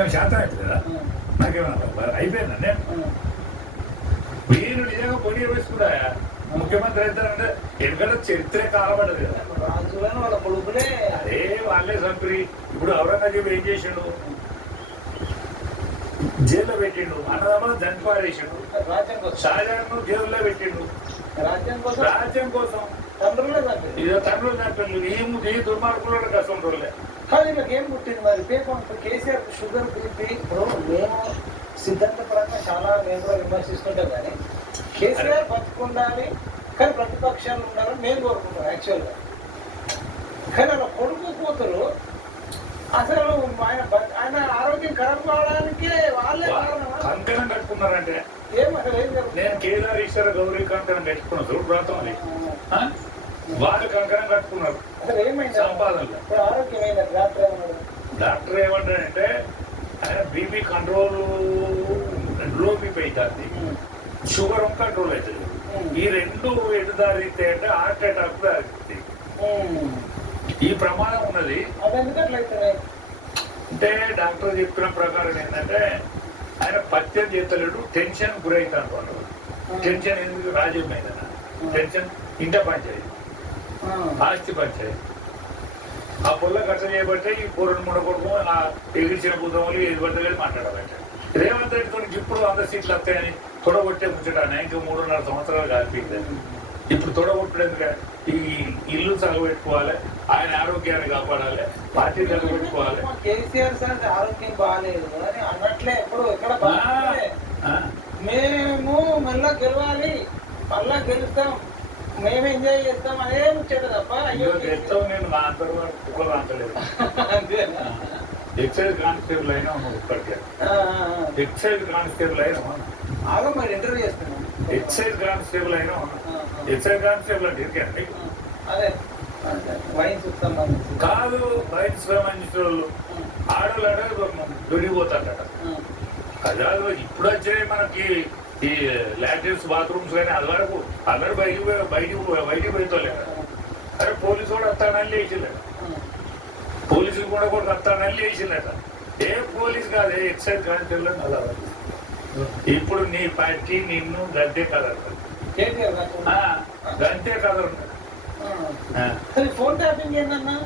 శాతం అయిపోయింది కదా, నాకేమన్నా అయిపోయిందా? మీరు నిజంగా పోటీ వేసుకున్నా ముఖ్యమంత్రి అవుతారంటే ఎందుకంటే చరిత్రే కాలపడ్డది కదా. వాళ్ళ కొడుకులే అదే వాళ్ళే చంపి ఇప్పుడు ఔరంగజేబు ఏం చేసిండు? జైల్లో పెట్టిండు, అన్నదమ్ములు చనిపారేసిండు, షాజహాన్ జైల్లో పెట్టిండు రాజ్యం కోసం. తండ్రులు చంపారు. ఈ దుర్మార్గులు కష్టం రోజులే. కానీ ఏం పుట్టింది మరి కేసీఆర్ షుగర్ బీపీ. ఇప్పుడు మేము సిద్ధాంత పరంగా చాలా మేము కూడా విమర్శిస్తుంటాం, కానీ కేసీఆర్ బతుకుండాలి కానీ ప్రతిపక్షాలు ఉండాలని మేము కోరుకుంటాం యాక్చువల్గా. కానీ అలా కొడుకు కూతురు అసలు ఆయన ఆరోగ్యం ఖరాబ్ కావడానికి వాళ్ళే కంకణం కట్టుకున్నారంటే ఏం అసలు ఏం జరుగుతుంది? నేను కేదార్ ఈశ్వర గౌరీ కంకణం కట్టుకున్నాను చూడు ప్రాంతం అని వాళ్ళు కంకణం కట్టుకున్నారు. అసలు ఏమైంది సంపాదనలో ఆరోగ్యం అయింది? డాక్టర్ ఏమంటారంటే ఆయన బీపీ కంట్రోల్, లో బీపీ అవుతుంది, షుగర్ కంట్రోల్ అవుతుంది. ఈ రెండు ఎటు దారితే అంటే హార్ట్ అటాక్ దారిస్తుంది. ఈ ప్రమాదం ఉన్నది. అంటే డాక్టర్ చెప్పిన ప్రకారం ఏంటంటే ఆయన పత్యం చేతలేడు, టెన్షన్ గురైతాను వాళ్ళు. టెన్షన్ ఎందుకు? రాజ్యం మీద టెన్షన్, ఇంట పంచాయతీ, ఆస్తి పంచాయతీ. ఆ పొల్ల ఖర్చు చేయబట్టే ఈ పూరను ముడకొడుకు ఆ ఎగిరిచిన బుద్ధములు ఏది పడ్డలేదు మాట్లాడాలంటే. రేవంత్ రెడ్డితో ఇప్పుడు 100 సీట్లు వస్తాయని తొడగొట్టే ముచ్చటాన్ని ఇంకా 3.5 సంవత్సరాలు కాల్పించింది. ఇప్పుడు తొడగొట్టేందుకు ఈ ఇల్లు చదవబెట్టుకోవాలి, ఆయన ఆరోగ్యాన్ని కాపాడాలి, పార్టీ చదవబెట్టుకోవాలి. కేసీఆర్ సార్ ఆరోగ్యం బాగాలేదు అని అన్నట్లే ఎప్పుడు ఎక్కడ మేము మళ్ళా గెలవాలి, మళ్ళా గెలుస్తాం, మేము ఎంజాయ్ చేస్తాం అదే ముచ్చాడు తప్ప గెలుస్తాం. నేను మా అంతర్గత అంతలేదు. ఎక్సైజ్ కానిస్టేబుల్ అయినా ఇప్పటికే ఎక్సైజ్ కానిస్టేబుల్ అయినా ఆగా మరి ఇంటర్వ్యూ చేస్తున్నాం. ఎక్సైజ్ కానిస్టేబుల్ అయినా ఎక్సైజ్ కానిస్టేబుల్ అంటే ఇరికండి అదే వైన్స్ కాదు. బయట సంబంధించిన వాళ్ళు ఆడవాళ్ళు దొరికిపోతాడట. కదా ఇప్పుడు వచ్చినాయి మనకి ఈ లాట్రిన్స్, బాత్రూమ్స్ కానీ అది వరకు అందరూ బయటికి పోయితోలేక. అరే పోలీసు కూడా వస్తానని లేచిల్లట, పోలీసులు కూడా వస్తానని లేచిల్లట. ఏ పోలీసు కాదు, ఎక్సైజ్ కానిస్టేబుల్ అలా. ఇప్పుడు నీ పార్టీ నిన్ను గంటే కదరు, గంటే గంటే కదరు. ఫోన్ ట్యాపింగ్ ఏంటన్నా?